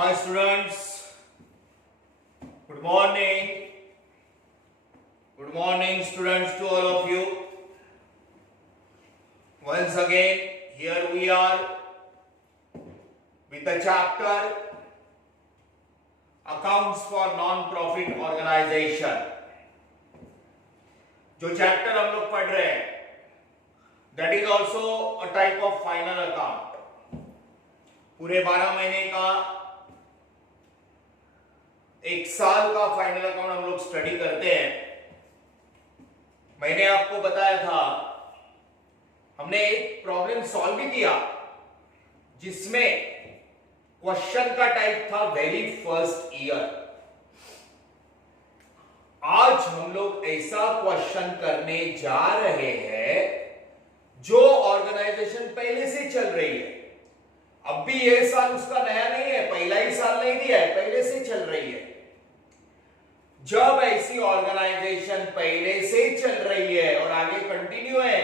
Hi students, good morning. Good morning students to all of you. Once again, here we are with the chapter Accounts for Non-Profit Organization. जो chapter हम लोग पढ़ रहे हैं, that is also a type of final account. पूरे 12 महीने का एक साल का फाइनल अकाउंट हम लोग स्टडी करते हैं। मैंने आपको बताया था, हमने एक प्रॉब्लम सॉल्व भी किया जिसमें क्वेश्चन का टाइप था वेरी फर्स्ट ईयर। आज हम लोग ऐसा क्वेश्चन करने जा रहे हैं जो ऑर्गेनाइजेशन पहले से चल रही है। अब भी यह साल उसका नया नहीं है, पहला ही साल नहीं दिया है, पहले से चल रही है। जब ऐसी ऑर्गेनाइजेशन पहले से चल रही है और आगे कंटिन्यू है,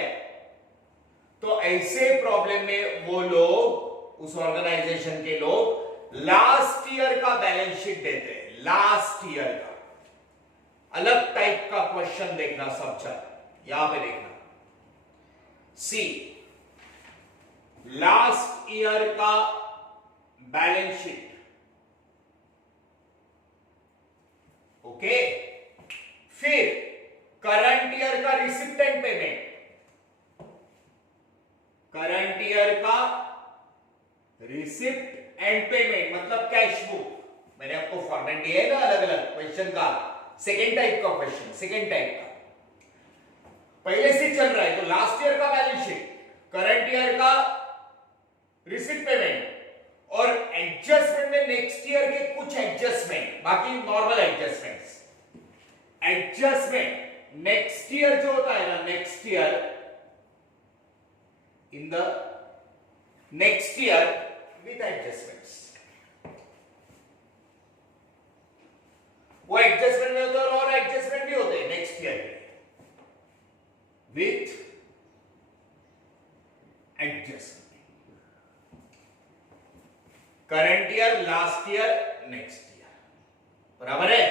तो ऐसे प्रॉब्लम में वो लोग, उस ऑर्गेनाइजेशन के लोग लास्ट ईयर का बैलेंस शीट देते हैं। लास्ट ईयर का अलग टाइप का क्वेश्चन देखना सब चल, यहां पे देखना सी, लास्ट ईयर का बैलेंस शीट। ओके, फिर करंट ईयर का receipt and payment, current year का रिसिप्ट एंड पेमेंट मतलब कैश बुक। मैंने आपको फॉर्मेट दिया है ना अलग अलग क्वेश्चन का, सेकेंड टाइप का क्वेश्चन, सेकेंड टाइप का पहले से चल रहा है तो लास्ट ईयर का बैलेंस शीट, करंट ईयर का रिसिप्ट पेमेंट और एडजस्टमेंट में नेक्स्ट ईयर के कुछ एडजस्टमेंट, बाकी normal adjustments. Adjustment next year जो होता है ना, next year, in the next year with adjustments, वो एडजस्टमेंट में होते हैं और एडजस्टमेंट भी होते हैं नेक्स्ट ईयर के with adjustment. Current year, last year, next year, बराबर है।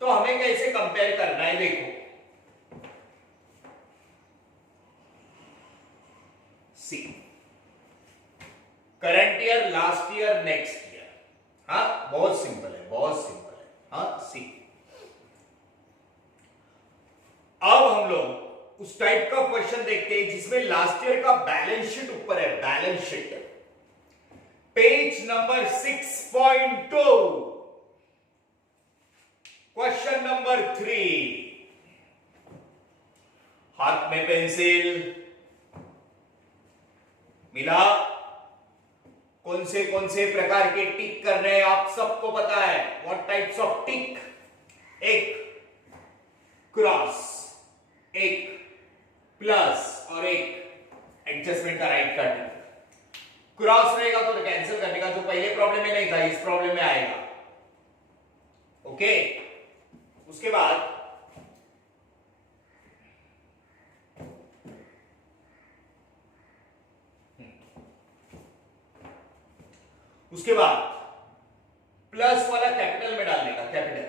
तो हमें कैसे कंपेयर करना है, देखो see, current year, last year, next year. हाँ, बहुत सिंपल है, बहुत सिंपल है। हाँ, सी। अब हम लोग उस टाइप का क्वेश्चन देखते हैं जिसमें लास्ट ईयर का बैलेंस शीट ऊपर है, balance sheet page number 6.2, question number 3। हाथ में पेंसिल मिला, कौन से प्रकार के टिक करने हैं आप सबको पता है। व्हाट टाइप्स ऑफ टिक, एक क्रॉस, एक प्लस और एक एडजस्टमेंट का राइट का टिक। क्रॉस रहेगा तो कैंसिल करने का, जो पहले प्रॉब्लम में नहीं था इस प्रॉब्लम में आएगा। ओके, उसके बाद प्लस वाला कैपिटल में डालने का, कैपिटल,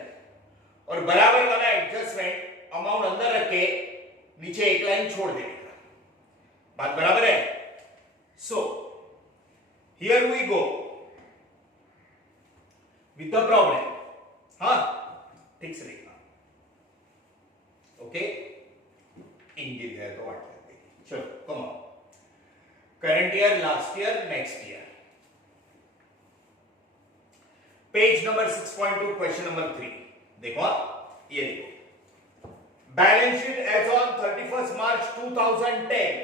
और बराबर वाला एडजस्टमेंट अमाउंट अंदर रख के नीचे एक लाइन छोड़ देने का। बात बराबर है। सो here we go with the problem. हाँ, ठीक से देखना। ओके, इंग्लिश है तो वाट है, चलो come on. Current year, last year, next year, page number 6.2, question number 3। देखो, ये देखो, balance sheet as on 31 March 2010,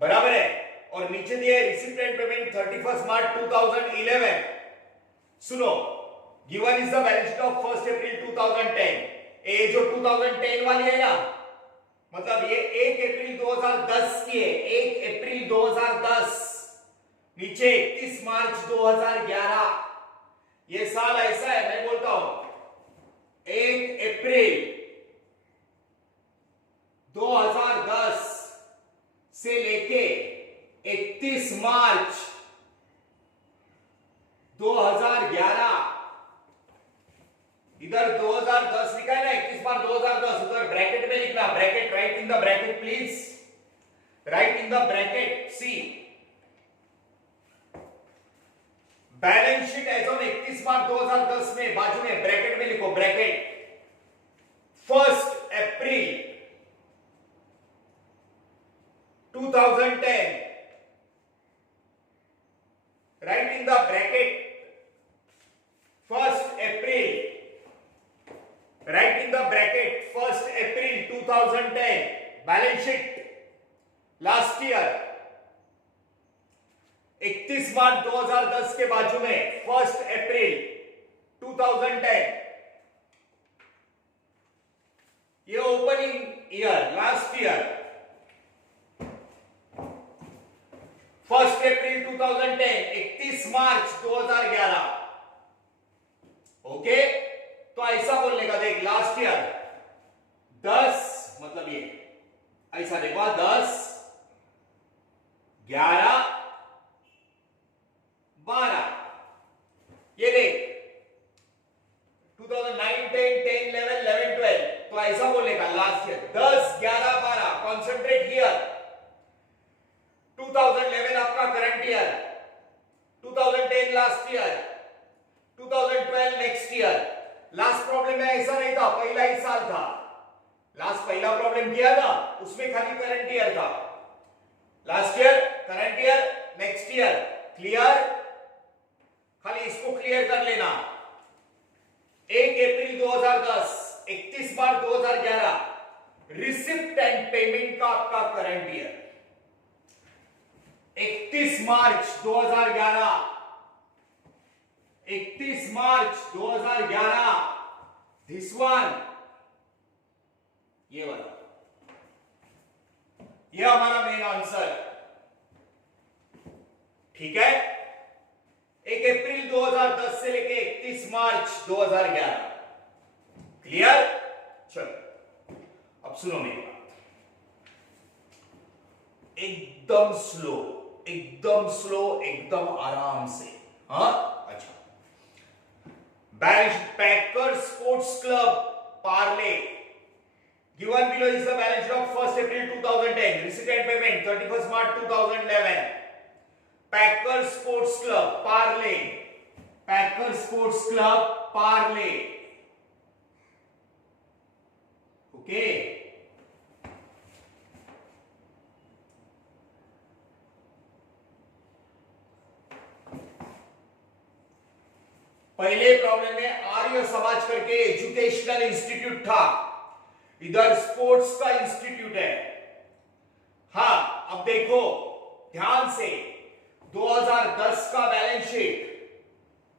बराबर है, और नीचे दिया है रिसिप्ट एंड पेमेंट 31 मार्च 2011। सुनो, given is the balance sheet of 1 April 2010। ये जो 2010 वाली है ना, मतलब ये 1 अप्रैल 2010 की है, 1 अप्रैल 2010, नीचे 31 मार्च 2011। ये साल ऐसा है, मैं बोलता हूं 1 अप्रैल 2010 से लेके 31 March 2011 please, write in the bracket see balance sheet as on 31 March 2010 में बाजू में ब्रैकेट में लिखो, bracket 1 April 2010, write in the bracket 1 April, write in the bracket 1 April 2010 balance sheet last year 31 March 2010 के बाजू में 1 अप्रैल 2010, ये opening year last year 1 April 2010, 31 March 2011, okay. तो ऐसा बोलने का, देख लास्ट ईयर 10 मतलब ये ऐसा देखो 10 11 12, ये देख 2009 10 10 11 11 12, तो ऐसा बोलने का लास्ट ईयर 10 11 12, कॉन्सेंट्रेट हियर। 2011 आपका current year, 2010 last year, 2012 next year. Last problem में ऐसा नहीं था, पहला ही साल था। लास्ट पहला प्रॉब्लम किया था उसमें खाली करंट ईयर था, last year current year next year, clear. खाली इसको क्लियर कर लेना। 1 April 2010 31 March 2011 receipt and payment का आपका current year. 31 March 2011, 31 March 2011 this one, ये वाला, ये हमारा मेन आंसर, ठीक है। 1 अप्रैल 2010 से लेके 31 मार्च 2011, क्लियर। चलो अब सुनो मेरी बात, एकदम स्लो, एकदम स्लो, एकदम आराम से, हाँ। अच्छा, balance packer sports club Parle given below is the balance sheet of 1st April 2010, receipt and payment 31st March 2011, Packer Sports Club Parley, Packer Sports Club Parley, okay। पहले प्रॉब्लम में आर्य समाज करके एजुकेशनल इंस्टीट्यूट था, इधर स्पोर्ट्स का institute है। हाँ, अब देखो ध्यान से, 2010 का balance sheet,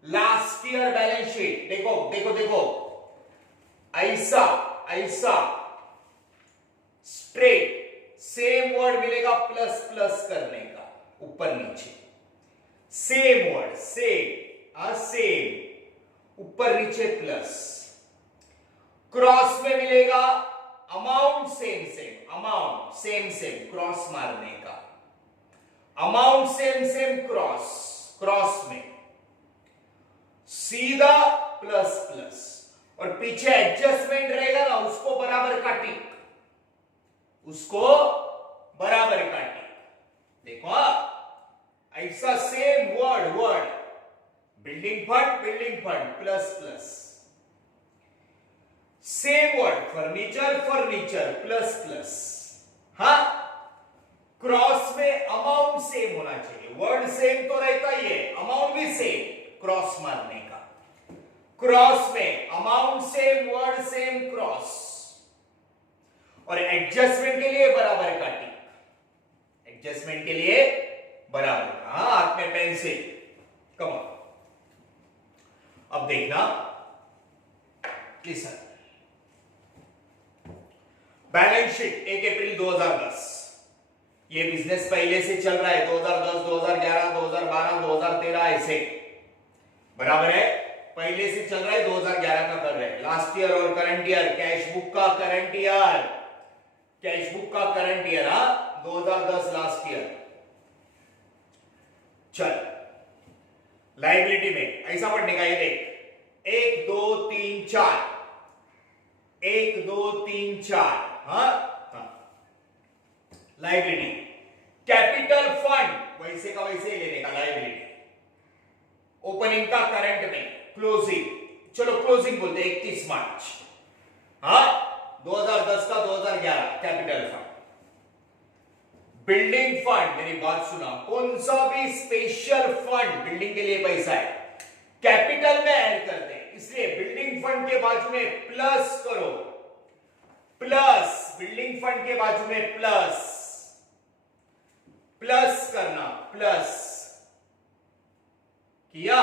last year balance sheet, देखो देखो देखो, ऐसा ऐसा स्ट्रेट सेम वर्ड मिलेगा, प्लस प्लस करने का, ऊपर नीचे सेम वर्ड, सेम, ऊपर नीचे प्लस। क्रॉस में मिलेगा amount same, amount same, cross मारने का, अमाउंट सेम, क्रॉस में सीधा प्लस प्लस, और पीछे एडजस्टमेंट रहेगा ना, उसको बराबर का टिक, उसको बराबर का टिक। देखो ऐसा same word, building fund plus plus, same word furniture plus plus. हाँ, क्रॉस में अमाउंट सेम होना चाहिए, वर्ड सेम तो रहता ही है, अमाउंट भी सेम, क्रॉस मारने का, क्रॉस में amount same, word same, cross, और एडजस्टमेंट के लिए बराबर का टिक, एडजस्टमेंट के लिए बराबर का, हाँ, हाथ में पेंसिल, कम ऑन। अब देखना, लिसन, बैलेंस शीट 1 अप्रैल 2010, ये बिजनेस पहले से चल रहा है, 2010 2011 2012 2013 ऐसे, बराबर है, पहले से चल रहा है, 2011 का कर रहे हैं, लास्ट ईयर और करंट ईयर, कैश बुक का करंट ईयर, हाँ, 2010 लास्ट ईयर। चल, लाइबिलिटी में ऐसा पढ़ने का, ये देख 1 2 3 4, 1 2 3 4, हाँ, लायबिलिटी। कैपिटल फंड वैसे का वैसे ही लेने का, लायबिलिटी। ओपनिंग का करंट में, क्लोजिंग, चलो क्लोजिंग बोलते 31 मार्च, हाँ 2010 का 2011 कैपिटल फंड। बिल्डिंग फंड, मेरी बात सुना, कौन सा भी स्पेशल फंड बिल्डिंग के लिए पैसा है कैपिटल में ऐड करते हैं, इसलिए बिल्डिंग फंड के बाजू में प्लस करो, प्लस बिल्डिंग फंड के बाजू में प्लस, प्लस करना, प्लस किया।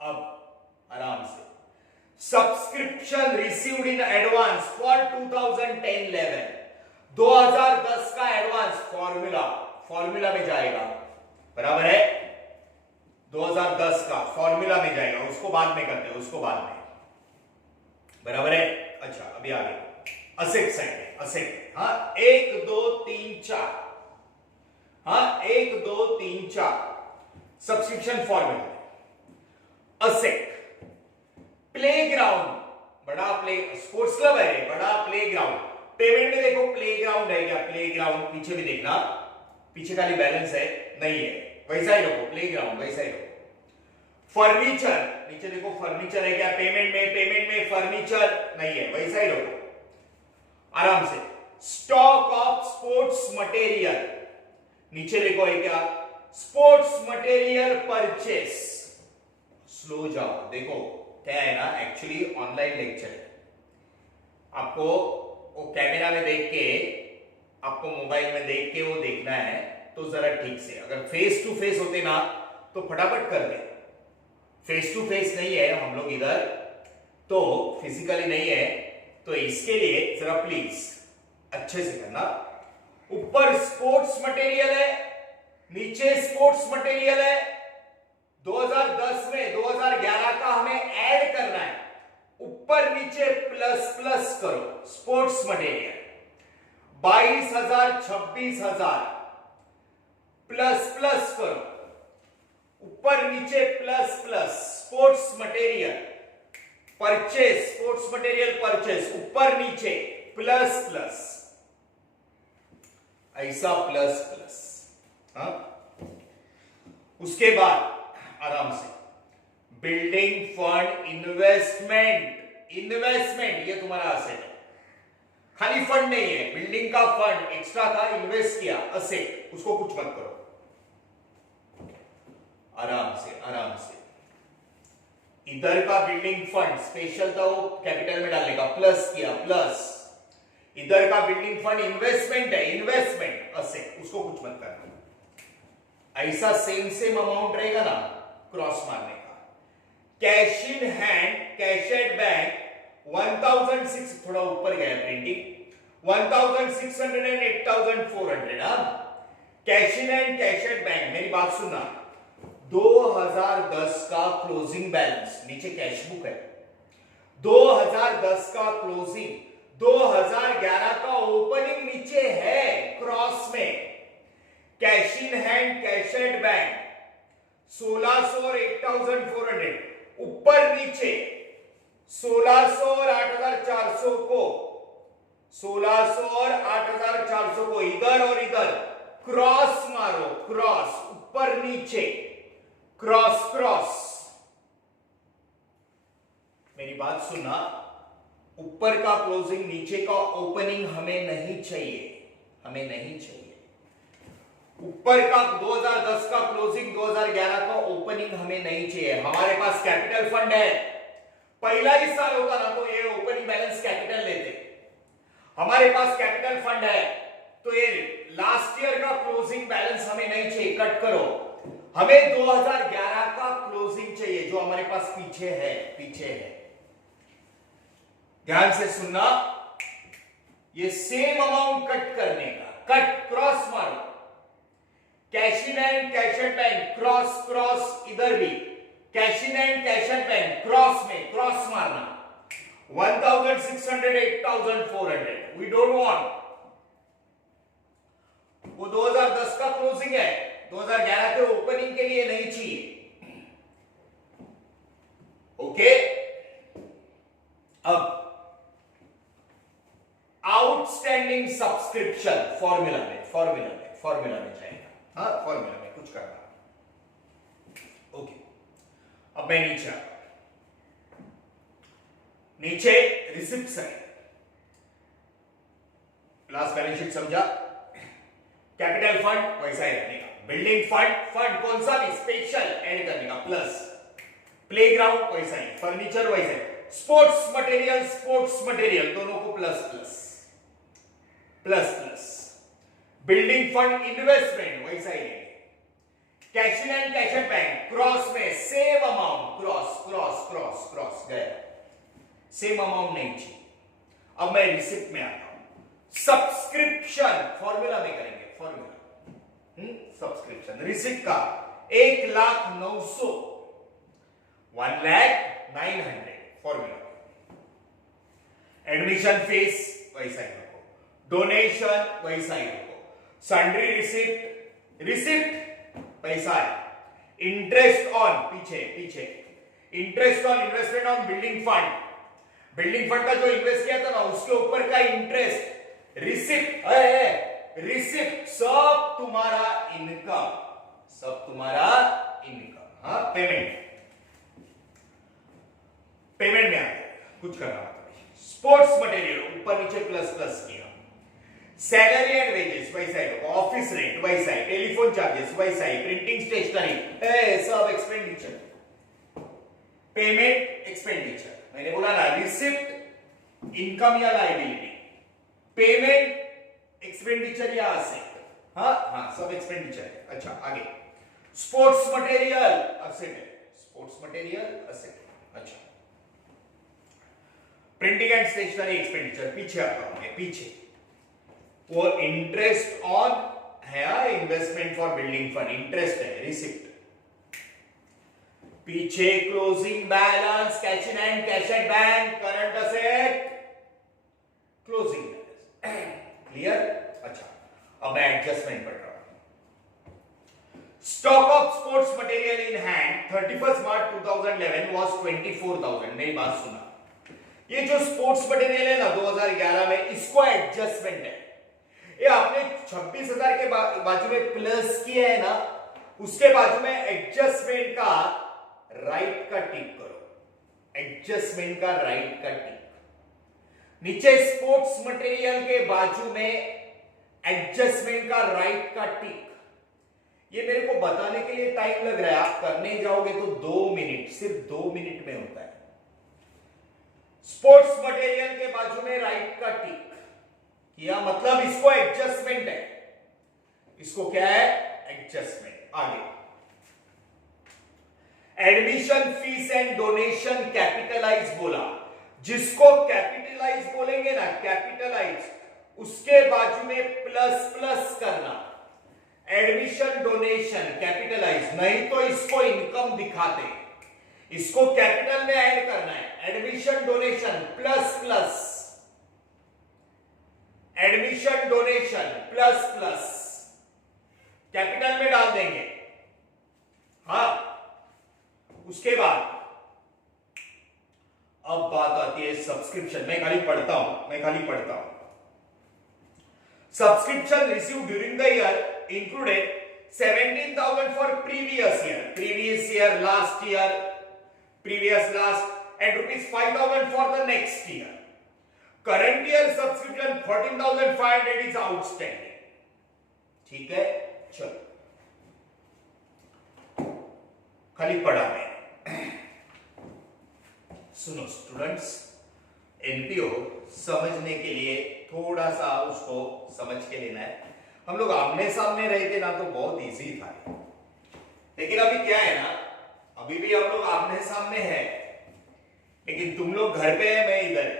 अब आराम से subscription received in advance for 2010-11, 2010 का एडवांस फॉर्मूला में जाएगा, बराबर है, 2010 का फॉर्मूला में जाएगा, उसको बाद में करते हैं, उसको बाद में, बराबर है। अच्छा अभी आगे असेट साइड में, असेट, हाँ 1 2 3 4, हाँ 1 2 3 4 सब्सक्रिप्शन फॉर्मूला। असेट प्लेग्राउंड, बड़ा प्ले स्पोर्ट्स क्लब है, बड़ा प्लेग्राउंड, पेमेंट में देखो प्लेग्राउंड है क्या, प्लेग्राउंड, पीछे भी देखना, पीछे खाली बैलेंस है, नहीं है, वैसा ही रखो, प्लेग्राउंड वैसा ही रखो। फर्नीचर, नीचे देखो फर्नीचर है क्या, पेमेंट में फर्नीचर नहीं है, वैसा ही रखो आराम से। स्टॉक ऑफ स्पोर्ट्स मटेरियल, नीचे देखो है क्या, स्पोर्ट्स मटेरियल परचेस, स्लो जाओ, देखो क्या है ना, एक्चुअली ऑनलाइन लेक्चर है, आपको वो कैमरा में देख के, आपको मोबाइल में देख के वो देखना है, तो जरा ठीक से, अगर फेस टू फेस होते ना तो फटाफट कर दे, फेस टू फेस नहीं है हम लोग इधर, तो फिजिकली नहीं है, तो इसके लिए जरा प्लीज अच्छे से करना। ऊपर स्पोर्ट्स मटेरियल है, नीचे स्पोर्ट्स मटेरियल है, 2010 में 2011 का हमें ऐड करना है, ऊपर नीचे प्लस प्लस करो, स्पोर्ट्स मटेरियल 22,000 26,000 प्लस प्लस करो, ऊपर नीचे plus plus, sports material purchase, sports material purchase, ऊपर नीचे प्लस प्लस, ऐसा प्लस प्लस, हाँ। उसके बाद आराम से बिल्डिंग फंड इन्वेस्टमेंट, इन्वेस्टमेंट ये तुम्हारा असेट है, खाली फंड नहीं है, बिल्डिंग का फंड एक्स्ट्रा था, इन्वेस्ट किया, असेट, उसको कुछ मत करो, आराम से आराम से। इधर का बिल्डिंग फंड स्पेशल था, वो कैपिटल में डालने का, प्लस किया, प्लस, इधर का बिल्डिंग फंड इन्वेस्टमेंट है, इन्वेस्टमेंट असेट, उसको कुछ मत करना, ऐसा सेम अमाउंट रहेगा ना, क्रॉस मारने का। Cash in hand, cash at bank 1006, थोड़ा ऊपर गया प्रिंटिंग, 1600 एंड 8400, हाँ। Cash in hand, cash at bank, मेरी बात सुनना, 2010 का क्लोजिंग बैलेंस, नीचे कैश बुक है, 2010 का क्लोजिंग, 2011 का ओपनिंग नीचे है क्रॉस में, cash in hand, cash at bank 1600 और 8400, ऊपर नीचे 1600 और 8400 को, 1600 और 8400 को इधर और इधर क्रॉस मारो, क्रॉस, ऊपर नीचे क्रॉस क्रॉस, मेरी बात सुनना, ऊपर का क्लोजिंग नीचे का ओपनिंग हमें नहीं चाहिए, हमें नहीं चाहिए, ऊपर का 2010 का क्लोजिंग 2011 का ओपनिंग हमें नहीं चाहिए, हमारे पास कैपिटल फंड है, पहला ही साल होता ना तो ये ओपनिंग बैलेंस कैपिटल लेते, हमारे पास कैपिटल फंड है, तो ये लास्ट ईयर का क्लोजिंग बैलेंस हमें नहीं चाहिए, कट करो, हमें 2011 का क्लोजिंग चाहिए, जो हमारे पास पीछे है, पीछे है, ध्यान से सुनना, ये सेम अमाउंट कट करने का, कट, क्रॉस मारो, cash in and cash at bank, cross cross, इधर भी cash in and cash at bank, cross में क्रॉस मारना, 1600 8400, वी डोंट वांट, वो 2010 का क्लोजिंग है, 2011 के ओपनिंग के लिए नहीं चाहिए, ओके। अब आउटस्टैंडिंग सब्सक्रिप्शन फॉर्मूला में जाएगा। हाँ, फॉर्मूला में कुछ करना। ओके, अब मैं नीचे receipt side, last balance sheet समझा। कैपिटल फंड वैसा ही रखने का, बिल्डिंग फंड कौन सा भी स्पेशल ऐड करने का, प्लस प्लेग्राउंड वैसा ही, फर्नीचर वैसा ही, स्पोर्ट्स मटेरियल दोनों को प्लस, बिल्डिंग फंड इन्वेस्टमेंट वैसा ही लेंगे, cash in and cash at bank cross में सेम अमाउंट, क्रॉस गया, सेम अमाउंट नहीं चाहिए। अब मैं रिसिप्ट में आता हूं, सब्सक्रिप्शन फॉर्मूला में करेंगे, सब्सक्रिप्शन रिसिप्ट का 1,09,000 1,09,00,000 फॉर्मूला। एडमिशन फीस वैसा ही रखो, डोनेशन वैसा ही रखो, सन्ड्री रिसिप्ट पैसा है, इंटरेस्ट ऑन पीछे interest on investment on building fund का जो इन्वेस्ट किया था ना उसके ऊपर का इंटरेस्ट, रिसिप्ट सब तुम्हारा इनकम। हाँ, पेमेंट में आते कुछ करना मतलब, स्पोर्ट्स मटेरियल ऊपर नीचे प्लस किया, सैलरी एंड वेजेस वैसा ही, ऑफिस रेंट वैसा ही, टेलीफोन चार्जेस वैसा ही, प्रिंटिंग स्टेशनरी सब एक्सपेंडिचर, पेमेंट एक्सपेंडिचर। मैंने बोला ना, रिसिप्ट इनकम या लायबिलिटी, पेमेंट एक्सपेंडिचर या असेट। हाँ, सब एक्सपेंडिचर है। अच्छा, आगे स्पोर्ट्स मटेरियल असेट है, अच्छा, प्रिंटिंग एंड स्टेशनरी एक्सपेंडिचर पीछे आता हूं मैं, पीछे वो इंटरेस्ट ऑन है, investment for building fund interest है, रिसिप्ट। पीछे closing balance, cash in and cash at bank, current asset, closing balance. Clear? अच्छा, अब मैं एडजस्टमेंट पढ़ रहा हूं। Stock of sports material in hand 31 March 2011 was 24,000। मेरी बात सुना, ये जो स्पोर्ट्स मटेरियल है ना 2011 में, इसको एडजस्टमेंट है। ये आपने 26,000 के बाजू में प्लस किया है ना, उसके बाजू में एडजस्टमेंट का राइट का टिक करो, एडजस्टमेंट का राइट का टिक। नीचे स्पोर्ट्स मटेरियल के बाजू में एडजस्टमेंट का राइट का टिक। ये मेरे को बताने के लिए टाइम लग रहा है, आप करने जाओगे तो 2 मिनट, सिर्फ 2 मिनट में होता है। स्पोर्ट्स मटेरियल के बाजू में राइट का टिक किया, मतलब इसको एडजस्टमेंट है, इसको क्या है, एडजस्टमेंट। आगे admission fees and donation capitalise बोला, जिसको कैपिटलाइज बोलेंगे ना, कैपिटलाइज, उसके बाजू में प्लस करना, एडमिशन डोनेशन कैपिटलाइज, नहीं तो इसको इनकम दिखाते, इसको कैपिटल में ऐड करना है, admission donation plus, admission donation plus capital में डाल देंगे। हाँ, उसके बाद अब बात आती है सब्सक्रिप्शन। मैं खाली पढ़ता हूं। Subscription receive during the year included 17,000 for previous year, last year, previous last, and ₹5,000 for the next year. Current year subscription 14,500 is outstanding. ठीक है, चलो खाली पढ़ा मैं। सुनो स्टूडेंट्स, एनपीओ समझने के लिए थोड़ा सा उसको समझ के लेना है। हम लोग आमने सामने रहते ना तो बहुत इजी था, लेकिन अभी क्या है ना, अभी भी हम लोग आमने सामने हैं, लेकिन तुम लोग घर पे है, मैं इधर।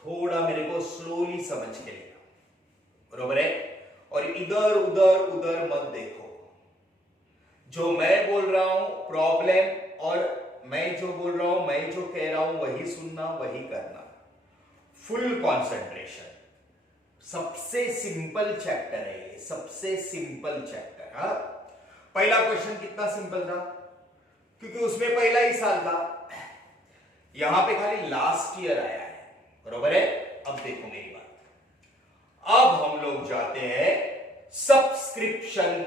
थोड़ा मेरे को स्लोली समझ के लेना, बरोबर है? और इधर उधर मत देखो। जो मैं बोल रहा हूं प्रॉब्लम, और मैं जो बोल रहा हूं, मैं जो कह रहा हूं वही सुनना, वही करना, फुल कंसंट्रेशन। सबसे सिंपल चैप्टर है ये, सबसे सिंपल चैप्टर। हाँ, पहला क्वेश्चन कितना सिंपल था, क्योंकि उसमें पहला ही साल था। यहां पे खाली लास्ट ईयर आया है,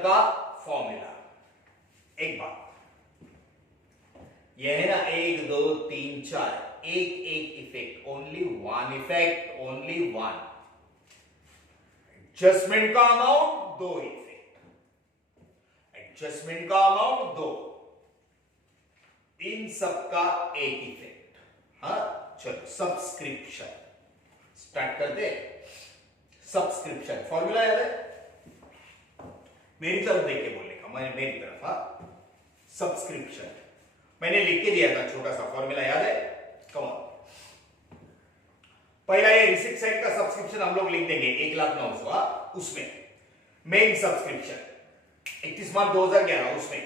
का फॉर्मूला। एक बात यह है ना, 1 2 3 4, एक effect, only one effect, only one. Adjustment का अमाउंट 2 इफेक्ट, एडजस्टमेंट का अमाउंट 2, इन सबका एक इफेक्ट। हाँ चलो, सब्सक्रिप्शन स्टार्ट करते हैं। सब्सक्रिप्शन फॉर्मूला याद है? मेरी तरफ देख के बोलने का, मैंने मेरी तरफ। हाँ, सब्सक्रिप्शन मैंने लिख के दिया था, छोटा सा फॉर्मूला याद है? Come on. पहला ये रिसिप्ट साइड का सब्सक्रिप्शन हम लोग लिख देंगे 1,09,000, उसमें मेन सब्सक्रिप्शन 31 मार्च 2011, उसमें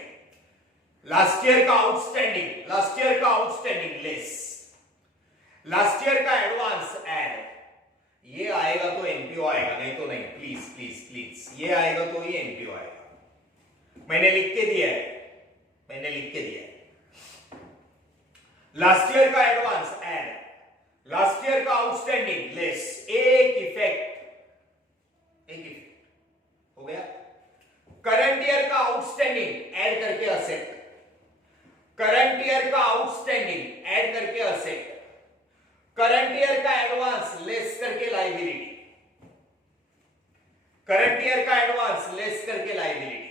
लास्ट ईयर का आउटस्टैंडिंग, लास्ट ईयर का आउटस्टैंडिंग लेस, लास्ट ईयर का एडवांस ऐड, ये आएगा तो एनपीओ आएगा, नहीं तो नहीं, प्लीज प्लीज प्लीज, ये आएगा तो ये एनपीओ आएगा। मैंने लिख के दिया है, मैंने लिख के दिया है। लास्ट ईयर का एडवांस ऐड, लास्ट ईयर का आउटस्टैंडिंग लेस, एक इफेक्ट हो गया। करंट ईयर का आउटस्टैंडिंग ऐड करके असेट, करंट ईयर का आउटस्टैंडिंग ऐड करके असेट, करंट ईयर का एडवांस लेस करके लायबिलिटी, करंट ईयर का एडवांस लेस करके लायबिलिटी,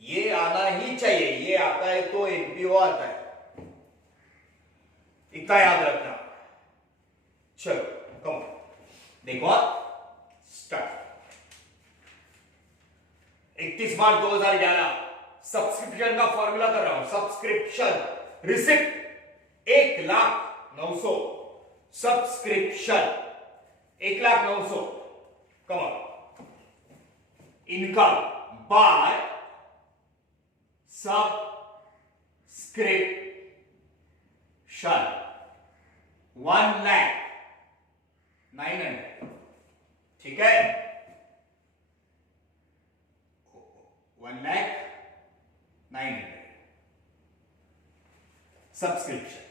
ये आना ही चाहिए। ये आता है तो एनपीओ आता है, इतना याद रखना। चलो कम देखो, स्टार्ट। 31 मार्च 2011 सब्सक्रिप्शन का फॉर्मूला कर रहा हूं। Subscription receipt 1,09,000, subscription 1,09,000, come income by subscription 1,09,000, ठीक है? 1,09,000 सब्सक्रिप्शन,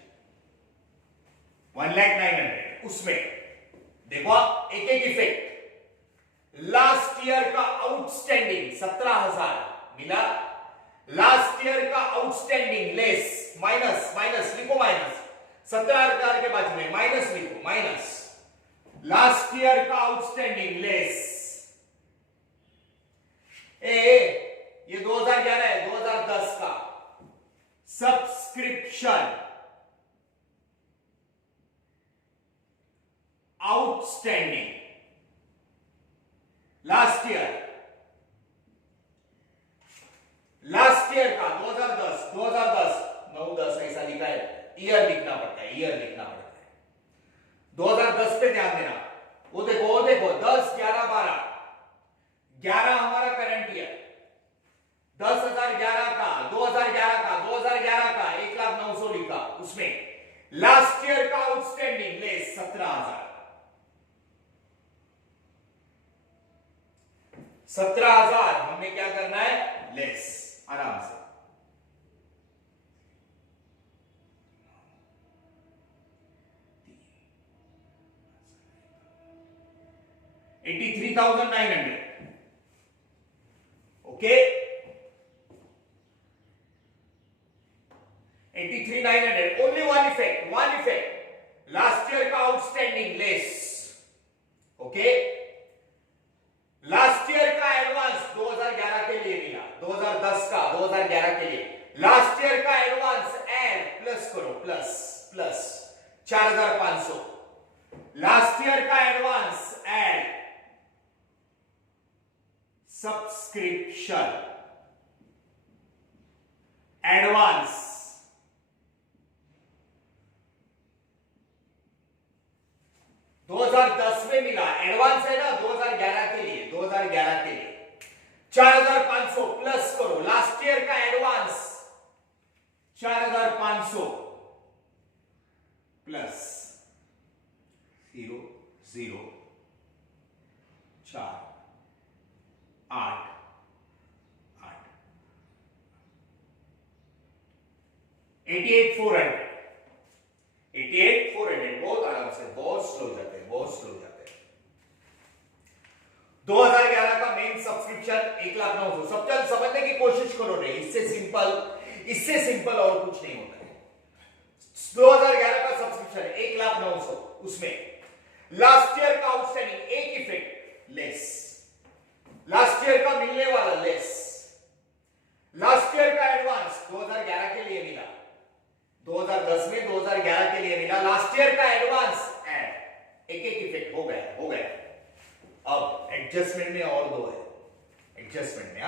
1,09,000। उसमें देखो एक इफेक्ट, लास्ट ईयर का आउटस्टैंडिंग 17,000 मिला, लास्ट ईयर का आउटस्टैंडिंग लेस, माइनस माइनस लिखो, माइनस 17,000 के बाद में माइनस लिखो, माइनस लास्ट ईयर का आउटस्टैंडिंग लेस, ये 2011 है, 2010 का subscription outstanding last year, last year का 2010, 9-10 ऐसा लिखा है, ईयर लिखना पड़ता है, ईयर लिखना पड़ता है। 2010 पे ध्यान देना, वो देखो 10, 11, 12, 11 हमारा करंट ईयर, 10,011 का, 2011 का, 2011 का 1,09,000 लिखा, उसमें लास्ट ईयर का आउटस्टैंडिंग लेस 17,000, 17,000 हमने क्या करना है, लेस, आराम से। $83,900, okay, 83,900, only one effect, last year का outstanding less, okay, last year का एडवांस 2011 के लिए मिला, 2010 का 2011 के लिए, लास्ट ईयर का एडवांस ऐड प्लस करो, प्लस 4,500, लास्ट ईयर का एडवांस ऐड सब्सक्रिप्शन एडवांस, में मिला, एडवांस है ना 2011 के लिए, 2011 के लिए 4,500 प्लस करो, लास्ट ईयर का एडवांस 4,500 प्लस 0 0 4 8 8 88,400, 88,400, बहुत आराम से, बहुत स्लो जाते हैं, बहुत स्लो जाते हैं। 2011 का मेन सब्सक्रिप्शन सब्सक्रिप्शन 1,09,000। सब चल समझने की कोशिश करो रे, इससे सिंपल और कुछ नहीं होता है। 2011 का सब्सक्रिप्शन 1,09,000, उसमें लास्ट ईयर का आउटस्टैंडिंग एक इफेक्ट लेस, लास्ट ईयर का मिलने वाला लेस, लास्ट ईयर का एडवांस 2011 के लिए मिला, 2010 में 2011 के लिए मिला, लास्ट ईयर का एडवांस ऐड, एक एक इफेक्ट हो गया। अब एडजस्टमेंट में और दो है, एडजस्टमेंट में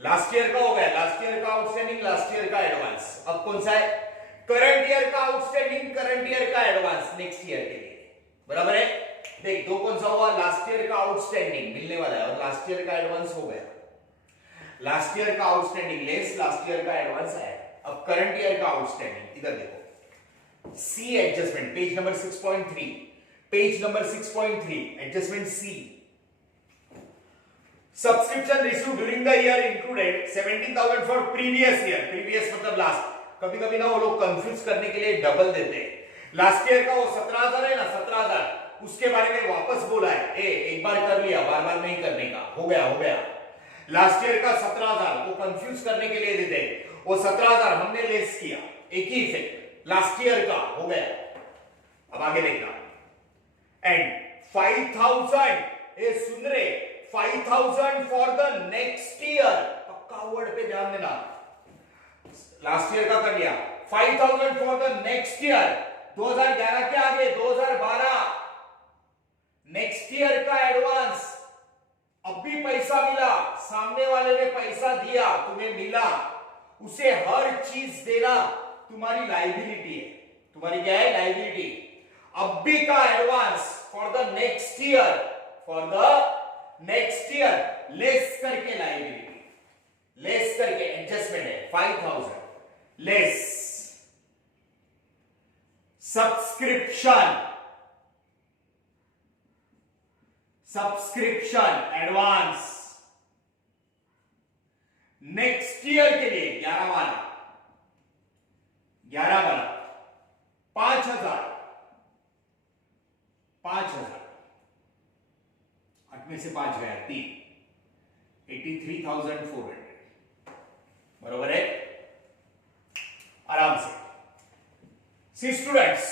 लास्ट ईयर का हो गया, लास्ट ईयर का आउटस्टैंडिंग, लास्ट ईयर का एडवांस। अब कौन सा है? करंट ईयर का आउटस्टैंडिंग, करंट ईयर का एडवांस नेक्स्ट ईयर के लिए, बराबर है। देख दो कौन सा हुआ? लास्ट ईयर का आउटस्टैंडिंग मिलने वाला है और लास्ट ईयर का एडवांस हो गया, लास्ट ईयर का आउटस्टैंडिंग लेस, लास्ट ईयर का एडवांस है। अब करंट ईयर का आउटस्टैंडिंग, इधर देखो, see adjustment, page number 6.3, page number 6.3, adjustment C. Subscription receive during the year included 17,000 for previous year, previous मतलब लास्ट। कभी कभी ना वो लोग कंफ्यूज करने के लिए डबल देते हैं। लास्ट ईयर का वो 17,000 है ना, 17,000, उसके बारे में वापस बोला है, एक बार कर लिया, बार बार नहीं करने का, हो गया। लास्ट ईयर का 17,000 वो कंफ्यूज करने के लिए देते हैं, वो 17,000 हमने लेस किया, एक ही इफेक्ट लास्ट ईयर का हो गया। अब आगे देखना, एंड 5,000, ये सुन रहे, 5,000 फॉर द नेक्स्ट ईयर, पक्का वर्ड पे ध्यान देना, लास्ट ईयर का कर लिया, 5,000 फॉर द नेक्स्ट ईयर, 2011 के आगे 2012, नेक्स्ट ईयर का एडवांस। अब भी पैसा मिला, सामने वाले ने पैसा दिया, तुम्हें मिला, उसे हर चीज देना तुम्हारी लायबिलिटी है, तुम्हारी क्या है? लायबिलिटी। अब भी का advance for the next year, for the next year, less करके लायबिलिटी, लेस करके एडजस्टमेंट है, 5,000 less subscription advance next year के लिए 11 वाला 5,000 8 में से 5 गया 3, 83,400, बरोबर है। आराम से see students,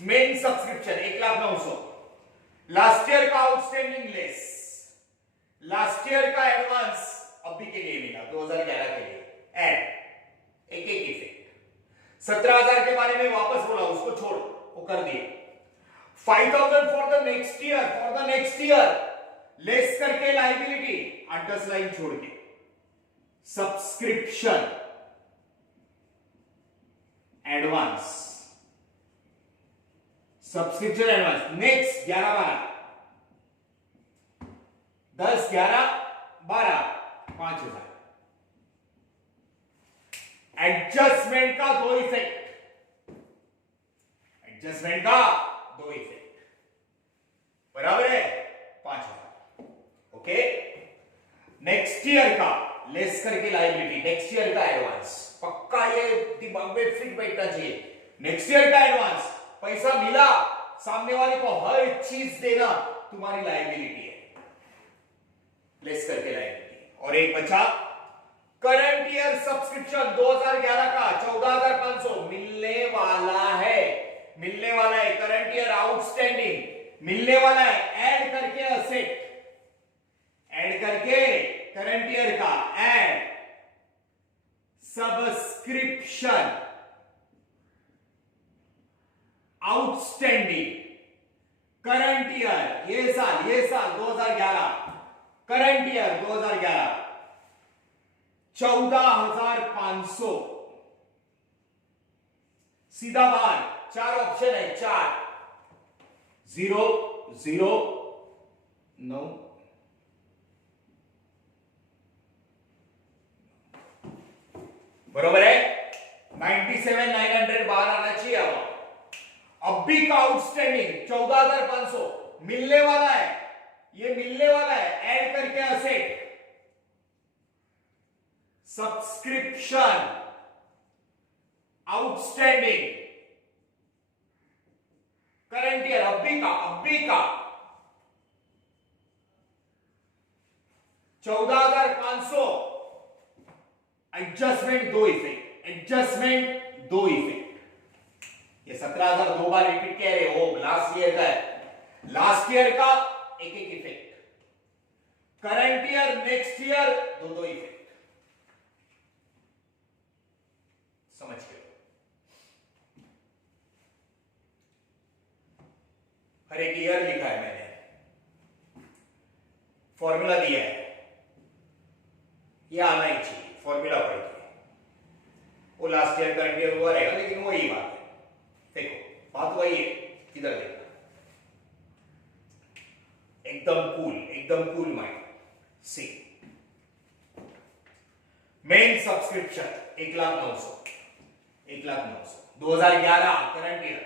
main subscription 1,09,000, last year का आउटस्टैंडिंग लेस, लास्ट ईयर का एडवांस अभी के लिए मिला 2011 के लिए, एड एक इफेक्ट। 17,000 के बारे में वापस बोला, उसको छोड़, वो कर दिए। 5,000 for the next year, less करके लायबिलिटी, 8-10 लाइन छोड़ के, subscription advance, subscription advance next 11-12, 10-11-12, 5,000। Adjustment का दो इफेक्ट, बराबर है 5,000। ओके, नेक्स्ट ईयर का लेस करके लायबिलिटी, नेक्स्ट ईयर का एडवांस, पक्का ये दिमाग में फिट बैठना चाहिए। नेक्स्ट ईयर का एडवांस, पैसा मिला, सामने वाले को हर चीज देना तुम्हारी लायबिलिटी है, लेस करके लायबिलिटी। और एक बचा करंट ईयर सब्सक्रिप्शन 2011 का 14,500 मिलने वाला है, करंट ईयर आउटस्टैंडिंग मिलने वाला है, ऐड करके असेट, ऐड करके करंट ईयर का add subscription outstanding current year, ये साल 2011, करंट ईयर 2011 14,500, सीधा बाहर 4 ऑप्शन है, 4 0 0 9 बरोबर है। 97,900 बाहर आना चाहिए। अब भी का आउटस्टैंडिंग 14,500 मिलने वाला है, ये मिलने वाला है, ऐड करके asset subscription outstanding current year, अभी का 14,500 एडजस्टमेंट दो इफेक्ट, एडजस्टमेंट दो इफेक्ट। ये 17,000 दो बार रिपीट कह रहे हो, लास्ट ईयर का है, लास्ट ईयर का एक एक effect, current year next year दो दो इफेक्ट। समझ के हर एक ईयर लिखा है मैंने, फॉर्मूला दिया है, ये आना ही चाहिए, फॉर्मूला पढ़ के। वो लास्ट ईयर करंट ईयर हुआ रहेगा, लेकिन वही बात है। देखो बात वही है, किधर देखना, एकदम cool mind. See main subscription 1,09,000 2011 current year,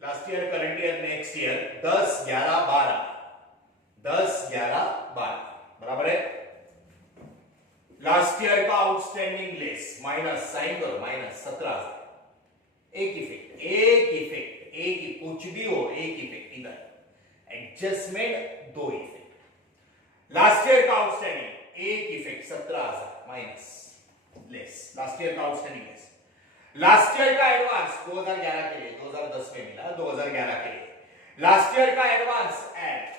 last year current year next year 10 11 12 10 11 12 बराबर है। लास्ट ईयर का आउटस्टैंडिंग लेस माइनस, साइन करो, माइनस 17,000। एक इफेक्ट एक कुछ भी हो, एक इफेक्ट इधर, एडजस्टमेंट दो इफेक्ट। लास्ट ईयर का आउटस्टैंडिंग एक effect 17,000 minus less, last year का आउटस्टैंडिंग लेस। लास्ट ईयर का एडवांस 2011 के लिए, 2010 में मिला, 2011 के लिए लास्ट ईयर का एडवांस ऐड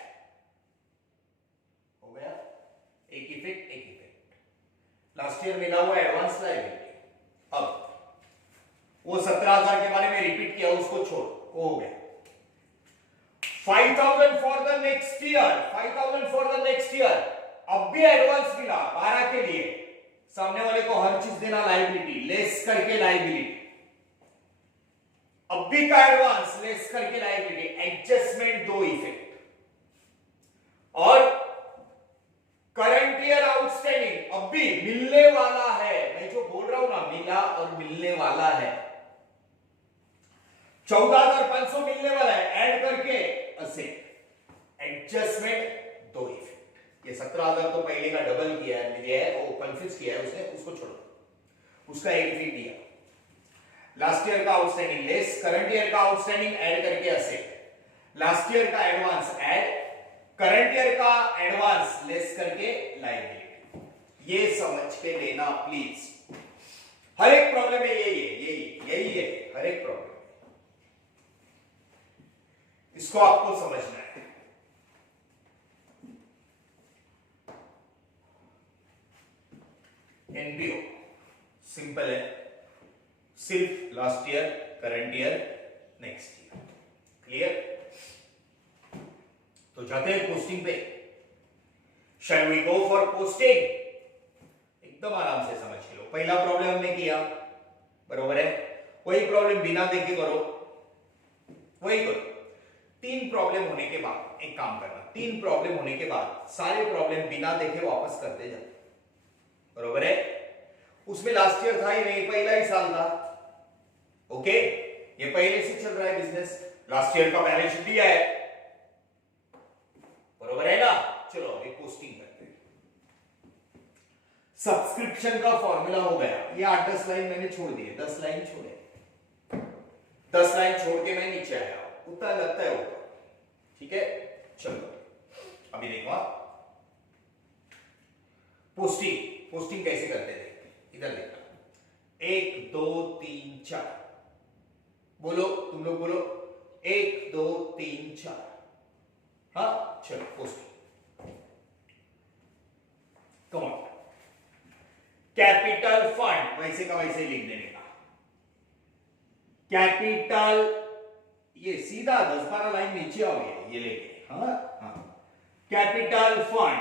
हो गया, एक इफेक्ट। लास्ट ईयर मिला हुआ एडवांस लायबिलिटी, अब वो 17,000 के बारे में रिपीट किया, उसको छोड़, वो हो गया। 5,000 for the next year, 5,000 for the next year, अब भी एडवांस मिला 12 के लिए। सामने वाले को हर चीज देना, लायबिलिटी लेस करके लायबिलिटी, अब भी का एडवांस लेस करके लायबिलिटी, एडजस्टमेंट दो इफेक्ट। और करंट ईयर आउटस्टैंडिंग अब भी मिलने वाला है, मैं जो बोल रहा हूं ना, मिला और मिलने वाला है, 14,500 मिलने वाला है, ऐड करके असेट, एडजस्टमेंट दो इफेक्ट। ये 17,000 तो पहले का डबल किया है, वो कंफ्यूज किया है उसने, उसको छोड़ो, उसका एक इफेक्ट दिया। लास्ट ईयर का आउटस्टैंडिंग लेस, करंट ईयर का आउटस्टैंडिंग ऐड करके असेट, लास्ट ईयर का एडवांस ऐड, करंट ईयर का एडवांस लेस करके लायबिलिटी। ये समझ के लेना प्लीज, हर एक प्रॉब्लम में यही है हर एक प्रॉब्लम, इसको आपको समझना है। एनपीओ सिंपल है, सिर्फ last year, current year, next year, clear. तो जाते हैं पोस्टिंग पे। Shall we go for posting? एकदम आराम से समझ लो। पहला प्रॉब्लम हमने किया, बरोबर है, वही प्रॉब्लम बिना देखे करो, वही करो। 3 प्रॉब्लम होने के बाद एक काम करना, 3 प्रॉब्लम होने के बाद सारे प्रॉब्लम बिना देखे वापस करते जाओ, बरोबर है। उसमें लास्ट ईयर था ही नहीं, पहला ही साल था, ओके। ये पहले से चल रहा है बिजनेस, लास्ट ईयर का बैलेंस शीट दिया है, बरोबर है ना। चलो अभी पोस्टिंग करते हैं। सब्सक्रिप्शन का फॉर्मूला हो गया, ये 8-10 लाइन मैंने छोड़ दिए, 10 लाइन छोड़े, 10 लाइन छोड़ के मैं नीचे आया, उतना लगता है ऊपर, ठीक है। चलो अभी देखो पोस्टिंग कैसे करते थे, इधर देखना। 1 2 3 4, बोलो तुम लोग बोलो, 1 2 3 4। हाँ चलो posting, come on. Capital fund वैसे का वैसे लिख देने का, कैपिटल, ये सीधा 10-12 लाइन नीचे आओ, ये लेके, हाँ। कैपिटल फंड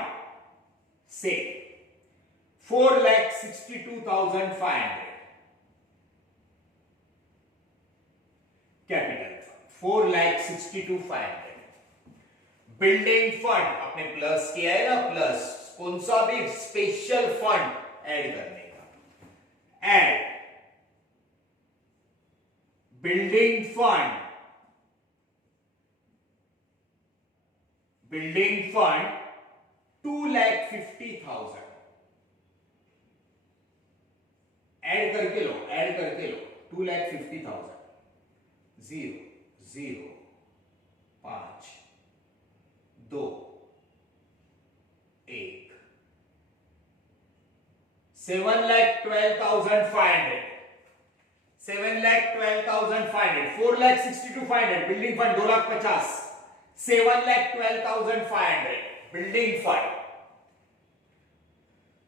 से 4,62,500, कैपिटल फंड 4,62,500। बिल्डिंग फंड आपने प्लस किया है ना, प्लस कौन सा भी स्पेशल फंड ऐड करने का, ऐड बिल्डिंग फंड 2,50,000 ऐड करके लो, 2,50,000, 0 0 5 2 1 7,12,500, 7,12,500, 4,62,500 building fund 2,50,000, 7,12,500 building fund.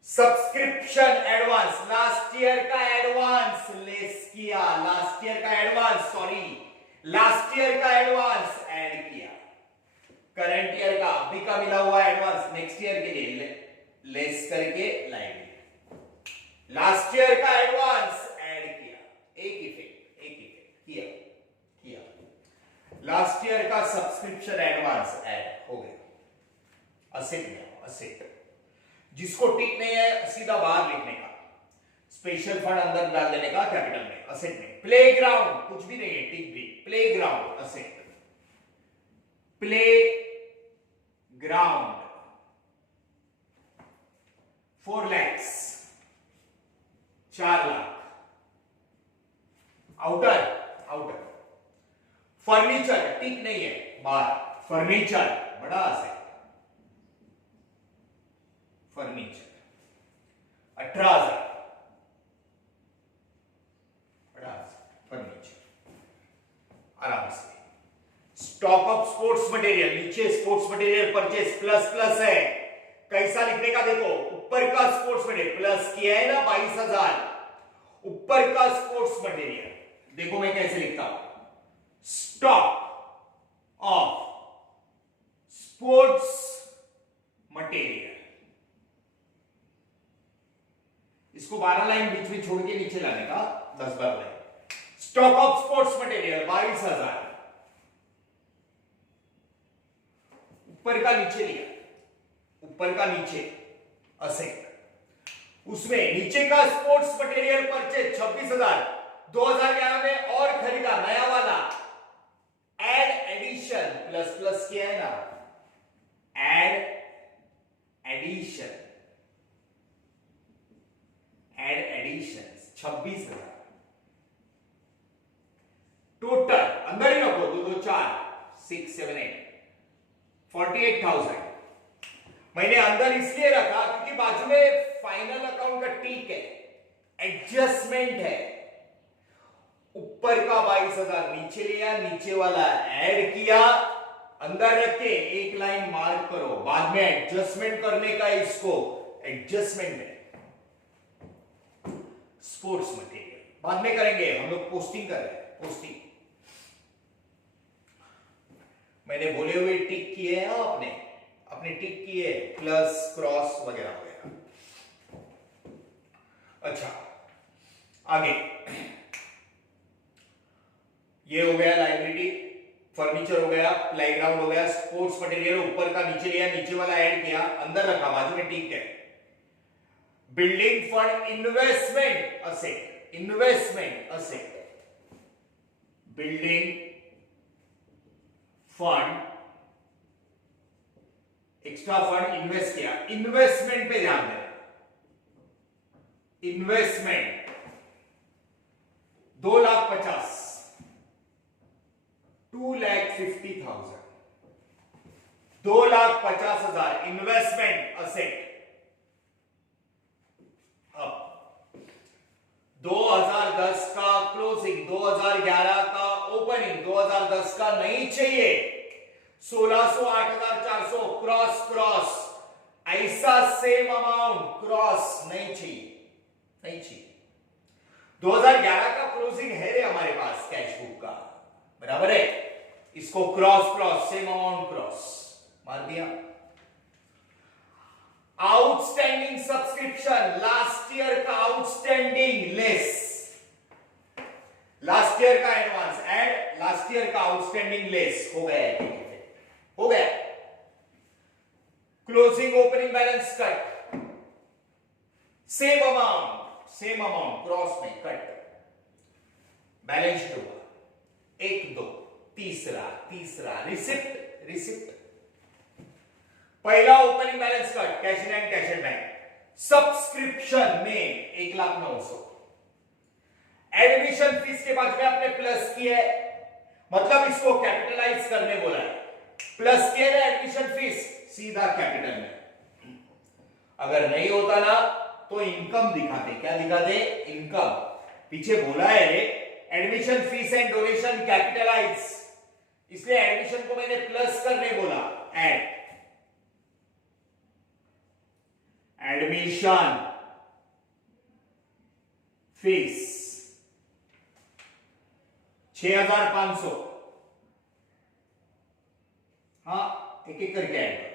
Subscription advance, last year का एडवांस लेस किया, लास्ट ईयर का एडवांस ऐड किया, करंट ईयर का अभी का मिला हुआ एडवांस नेक्स्ट ईयर के लिए लेस करके लाएंगे, लास्ट ईयर का एडवांस ऐड किया, एक इफेक्ट किया, लास्ट ईयर का सब्सक्रिप्शन एडवांस ऐड हो गया, असेट में असेट, जिसको टिक नहीं है सीधा बाहर लिखने का, स्पेशल फंड अंदर डाल देने का कैपिटल में, असेट में। प्लेग्राउंड कुछ भी नहीं है, टिक भी, playground asset, playground 4 lakh, 4 lakh, outer furniture tick नहीं है बाहर, फर्नीचर बड़ा असेट, फर्नीचर 18,000 फर्नीचर आराम से। स्टॉक ऑफ स्पोर्ट्स मटेरियल, नीचे स्पोर्ट्स मटेरियल परचेज प्लस है, कैसा लिखने का देखो, ऊपर का स्पोर्ट्स मटेरियल प्लस किया है ना 22,000, ऊपर का स्पोर्ट्स मटेरियल देखो मैं कैसे लिखता हूं, स्टॉक ऑफ स्पोर्ट्स मटेरियल, इसको 12 लाइन बीच में छोड़ के नीचे लाने का, 10-12 line, stock of sports material 22,000, ऊपर का नीचे लिया, ऊपर का नीचे असेट, उसमें नीचे का स्पोर्ट्स मटेरियल परचेज 26,000, 2011 में और खरीदा नया वाला, एड एडिशन प्लस किया है ना, एड एडिशन 26,000, टोटल अंदर ही रखो 2 2 4 6 7 8 48,000। मैंने अंदर इसलिए रखा क्योंकि बाजू में फाइनल अकाउंट का टिक है, एडजस्टमेंट है, ऊपर का 22,000 नीचे लिया, नीचे वाला ऐड किया, अंदर रख के एक लाइन मार्क करो, बाद में एडजस्टमेंट करने का, इसको एडजस्टमेंट है, स्पोर्ट्स मटेरियल बाद में करेंगे, हम लोग पोस्टिंग कर रहे हैं, पोस्टिंग मैंने बोले हुए टिक किए हैं, अपने टिक किए, प्लस क्रॉस वगैरह वगैरह। अच्छा आगे ये हो गया लाइबिलिटी, फर्नीचर हो गया, प्लेग्राउंड हो गया, स्पोर्ट्स मटेरियल ऊपर का नीचे लिया, नीचे वाला ऐड किया, अंदर रखा, बाजू में टिक है, building fund investment asset, building fund extra fund invest किया, इन्वेस्टमेंट पे ध्यान देना, इन्वेस्टमेंट 2,50,000, 2,50,000, 2,50,000 इन्वेस्टमेंट असेट। अब 2010 का क्लोजिंग, 2011 का ओपनिंग, 2010 का नहीं चाहिए, 1,600 8,400 क्रॉस, ऐसा सेम अमाउंट क्रॉस नहीं चाहिए। 2011 का क्लोजिंग है रे हमारे पास कैश बुक का, बराबर है, इसको क्रॉस सेम अमाउंट क्रॉस मार दिया। आउटस्टैंडिंग सब्सक्रिप्शन, लास्ट ईयर का आउटस्टैंडिंग लेस, लास्ट ईयर का एडवांस एड, लास्ट ईयर का आउटस्टैंडिंग लेस हो गया, closing opening balance cut, same amount cross में कट, बैलेंस शीट होगा 1 2, तीसरा रिसिप्ट, पहला opening balance cut, cash in hand, cash at bank, subscription में 1,09,000, admission fees के बाद में आपने प्लस किया है, मतलब इसको कैपिटलाइज करने बोला है, प्लस किया ना एडमिशन फीस, सीधा कैपिटल में, अगर नहीं होता ना तो इनकम दिखाते। क्या दिखाते? इनकम। पीछे बोला है रे, admission fees and donation capitalise, इसलिए एडमिशन को मैंने प्लस करने बोला। Admission fees 6,500। हाँ, एक एक करके ऐड करो।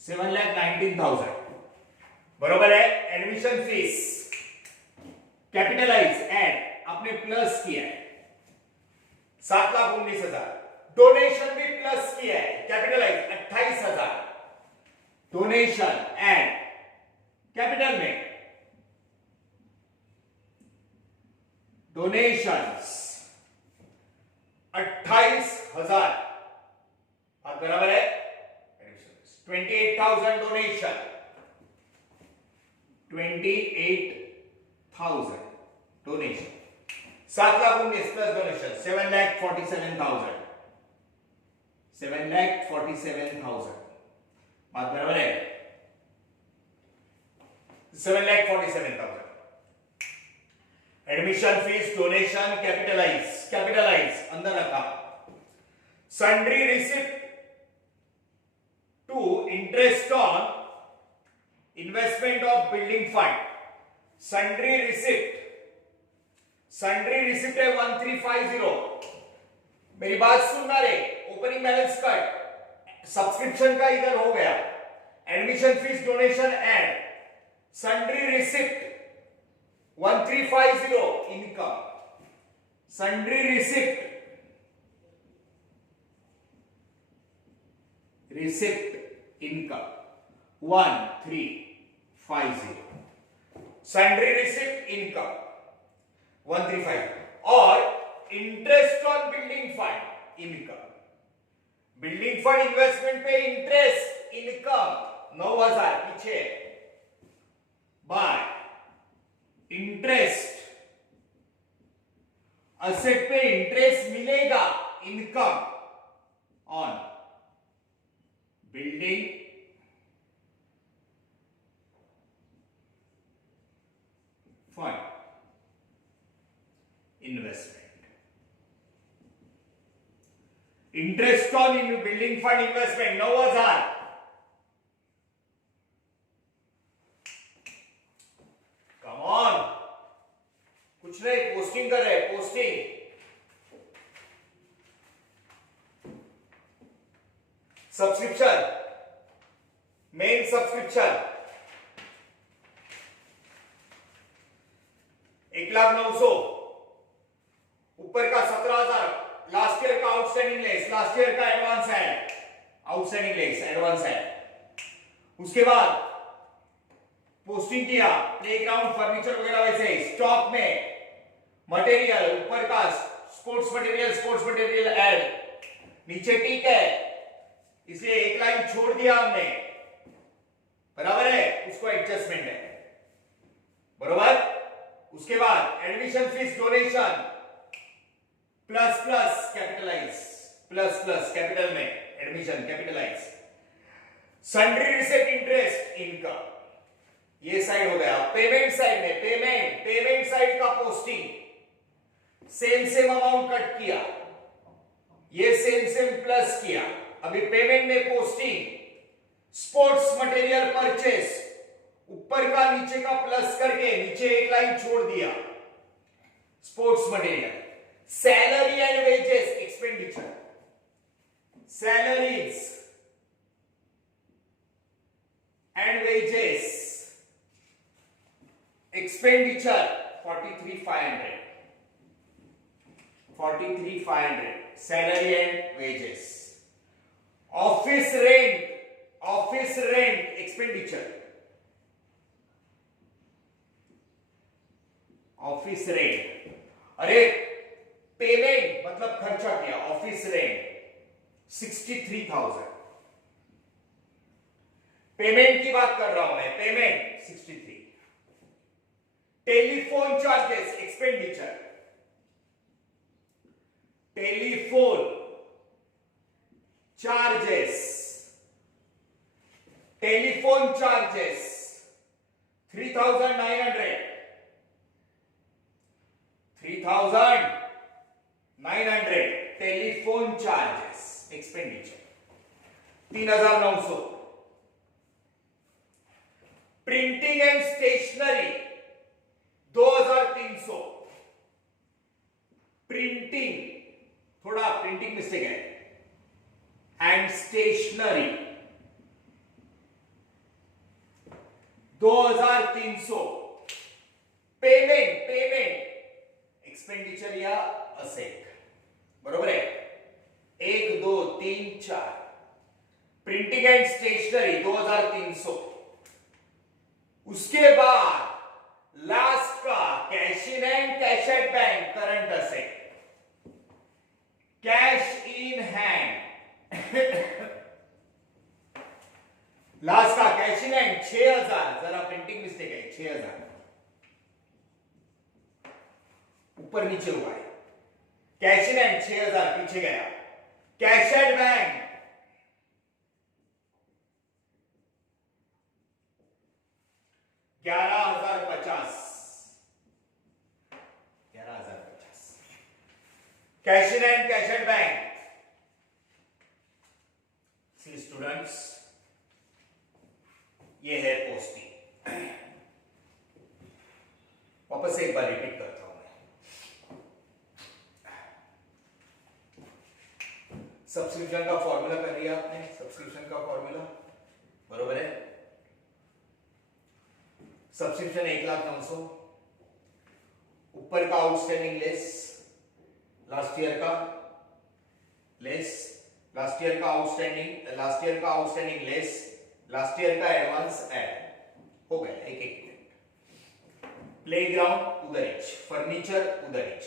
7,19,000 बरोबर है। एडमिशन फीस कैपिटलाइज एड आपने प्लस किया है 7,19,000। डोनेशन भी प्लस किया है, कैपिटलाइज 28,000। डोनेशन एड कैपिटल में डोनेशंस 28,000 बराबर है 28,000 डोनेशन, 28,000 डोनेशन। 7,19,000 प्लस डोनेशन 7,47,000, 7,47,000 बात बराबर है। 7,47,000 एडमिशन फीस डोनेशन कैपिटलाइज अंदर रखा। Sundry receipt to interest on investment of building fund. Sundry receipt है 1350। मेरी बात सुनना रे, ओपनिंग बैलेंस कट सब्सक्रिप्शन का इधर हो गया। Admission fees donation and sundry receipt 1350 income. Sundry receipt income 1350। Sundry receipt income 1350 और interest on building fund income. Building fund investment पे इंटरेस्ट इनकम 9,000 पीछे बाय इंटरेस्ट असेट पे इंटरेस्ट मिलेगा income on building fund investment. Interest on in building fund investment 9,000। Come on, कुछ नहीं, posting कर रहे, posting. Subscription, main subscription 1,09,000, ऊपर का 17,000 लास्ट ईयर का आउटस्टैंडिंग लेस, लास्ट ईयर का एडवांस है, आउटस्टैंडिंग लेस एडवांस है। उसके बाद पोस्टिंग किया, प्लेग्राउंड फर्नीचर वगैरह वैसे। स्टॉक में मटेरियल, ऊपर का स्पोर्ट्स मटेरियल ऐड, नीचे टिक है, इसलिए एक लाइन छोड़ दिया हमने, बराबर है, उसको एडजस्टमेंट है, बराबर। उसके बाद admission fees donation plus capital में admission capitalize. Sundry receipt interest income, ये साइड हो गया। पेमेंट साइड में पेमेंट साइड का पोस्टिंग सेम अमाउंट कट किया, ये सेम प्लस किया। अभी पेमेंट में पोस्टिंग स्पोर्ट्स मटेरियल परचेस, ऊपर का नीचे का प्लस करके नीचे एक लाइन छोड़ दिया, sports material. Salary and wages expenditure, salaries and wages expenditure 43,500 salary and wages. Office rent expenditure, office rent, अरे पेमेंट मतलब खर्चा किया, ऑफिस रेंट 63,000। पेमेंट की बात कर रहा हूं मैं, payment 63। Telephone charges expenditure, telephone charges, telephone charges 3,900, 3,900 telephone charges expenditure, 3,900। Printing and stationery 2,300। Printing, थोड़ा प्रिंटिंग मिस्टेक है, एंड स्टेशनरी 2,300। पेमेंट एक्सपेंडिचर या असेट, बरोबर है। 1 2 3 4। Printing and stationery 2,300। उसके बाद लास्ट का cash in and cash at bank current asset, cash in hand last का cash in hand 6,000, जरा प्रिंटिंग मिस्टेक है, 6,000 ऊपर नीचे हुआ है। कैश इन हैंड 6,000 पीछे गया। Cash at bank 11,050, 11,050। Cash in and cash at bank. See students, ये है पोस्टिंग। वापस एक बार रिपीट करता हूं मैं। सब्सक्रिप्शन का फॉर्मूला कर लिया आपने, सब्सक्रिप्शन का फॉर्मूला, बरोबर है। सब्सक्रिप्शन 1,09,000, ऊपर का आउटस्टैंडिंग लेस लास्ट ईयर का, लेस लास्ट ईयर का आउटस्टैंडिंग, लास्ट ईयर का आउटस्टैंडिंग लेस लास्ट ईयर का एडवांस ऐड हो गया। एक प्लेग्राउंड उधर एच, फर्नीचर उधर एच,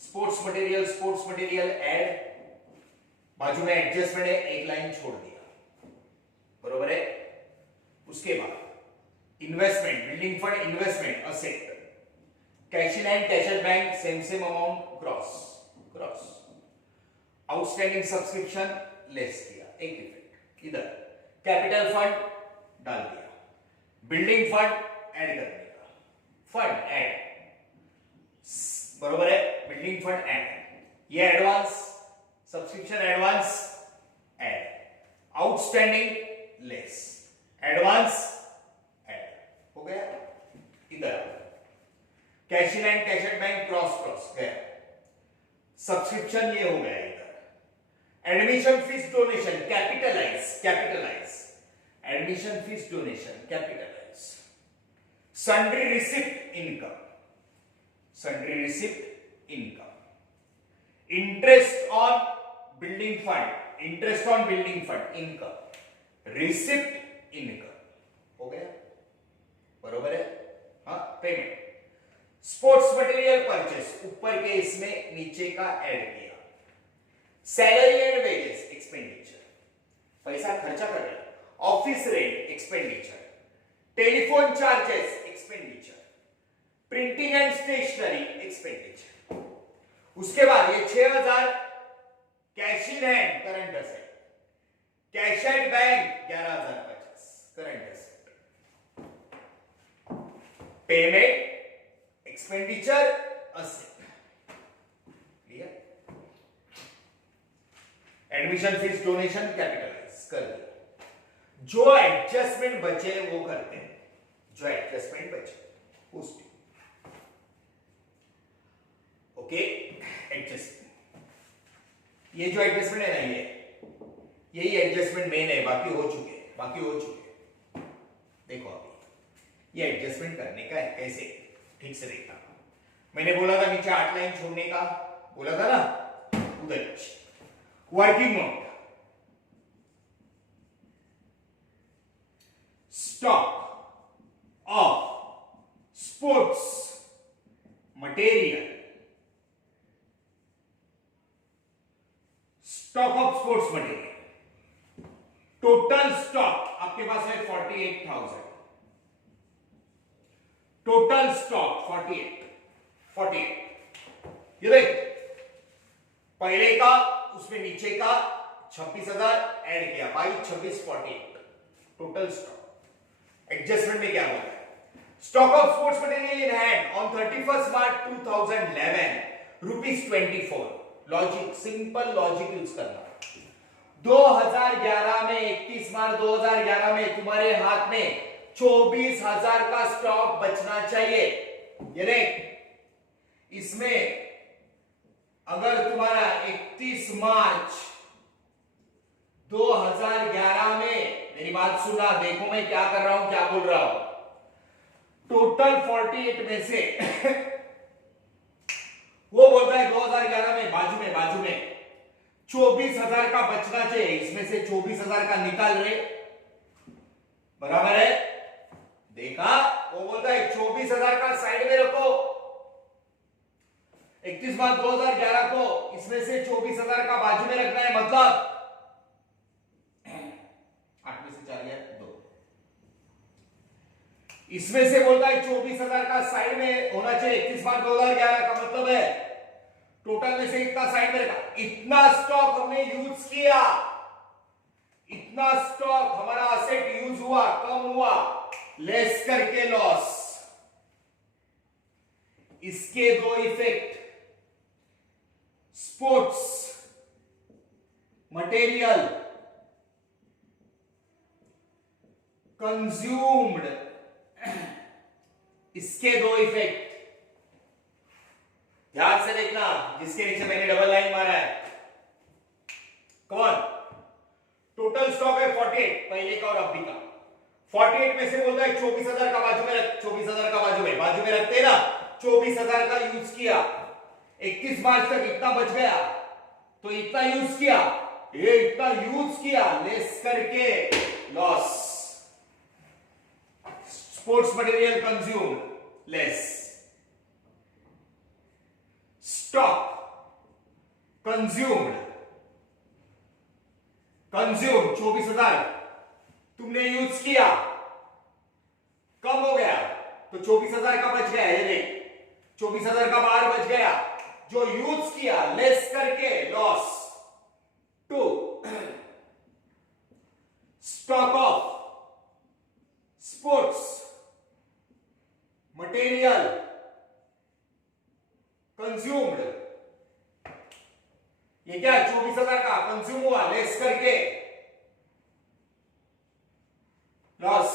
स्पोर्ट्स मटेरियल ऐड, बाजू में एडजस्टमेंट है, एक लाइन छोड़ दिया, बरोबर है। उसके बाद investment, building fund investment asset, cash in and cash at bank same amount cross. Outstanding subscription less किया, एक इफेक्ट इधर। कैपिटल फंड डाल दिया, बिल्डिंग फंड ऐड कर देगा, फंड ऐड, बरोबर है। बिल्डिंग फंड ऐड, ये advance subscription advance add, outstanding less, advance हो गया। इधर cash in and cash at bank cross गया। सब्सक्रिप्शन ये हो गया इधर। Admission fees donation capitalise, admission fees donation capitalise. Sundry receipt income, interest on building fund income, receipt income हो गया, बरोबर है। हाँ, पेमेंट। स्पोर्ट्स मटेरियल परचेस ऊपर के इसमें नीचे का ऐड किया। सैलरी एंड वेजेस एक्सपेंडिचर, पैसा खर्चा कर रहे हैं। Office rent expenditure, telephone charges expenditure, printing and stationery expenditure. उसके बाद ये 6,000 cash in hand current asset, cash at bank 11,050 current asset. Payment expenditure asset, clear. Admission fees donation capitalise कर दिया। जो एडजस्टमेंट बचे वो करते हैं, जो एडजस्टमेंट बचे पोस्टिंग, ओके। एडजस्टमेंट, ये जो एडजस्टमेंट है ना, यही एडजस्टमेंट मेन है, बाकी हो चुके। देखो अभी ये एडजस्टमेंट करने का है, कैसे ठीक से देखना। मैंने बोला था नीचे 8 लाइन छोड़ने का, बोला था ना, उधर working note, stock of sports material, total stock आपके पास है 48,000, टोटल स्टॉक 48। ये देख, पहले का उसमें नीचे का 26,000 ऐड किया 22, 26, 48 टोटल स्टॉक। एडजस्टमेंट में क्या बोला है? Stock of sports material in hand on 31st March 2011 ₹24। Logic, simple logic use करना। 2011 में 31 मार्च 2011 में तुम्हारे हाथ में 24,000 का स्टॉक बचना चाहिए। ये देख, इसमें अगर तुम्हारा 31 मार्च 2011 में, मेरी बात सुना, देखो मैं क्या कर रहा हूं, क्या बोल रहा हूं। टोटल 48 में से वो बोलता है 2011 में बाजू में 24,000 का बचना चाहिए, इसमें से 24,000 का निकाल रहे, बराबर है। देखा, वो बोलता है 24,000 का साइड में रखो, 31 मार्च 2011 को इसमें से 24,000 का बाजू में रखना है, मतलब 8 में से 4 गया 2। इसमें से बोलता है 24,000 का साइड में होना चाहिए, 31 मार्च 2011 का मतलब है टोटल में से इतना साइड में रखा। इतना स्टॉक हमने यूज किया, इतना स्टॉक हमारा असेट यूज हुआ, कम हुआ, लेस करके लॉस। इसके दो इफेक्ट, स्पोर्ट्स मटेरियल कंज्यूम्ड, इसके दो इफेक्ट ध्यान से देखना, जिसके नीचे मैंने डबल लाइन मारा है। कौन? टोटल स्टॉक है 48, पहले का और अभी का। 48 में से बोलता है 24,000 का बाजू में रख, 24,000 का बाजू में रखते ना, 24,000 का यूज किया, 31 मार्च तक इतना बच गया, तो इतना यूज किया, ये इतना यूज किया, लेस करके loss. Sports material consume less, stock consumed, 24,000 तुमने यूज किया, कम हो गया, तो 24,000 का बच गया, ये देख 24,000 का बाहर बच गया, जो यूज किया लेस करके loss. 2 stock of sports material consumed, ये क्या 24,000 का कंज्यूम हुआ, लेस करके लॉस।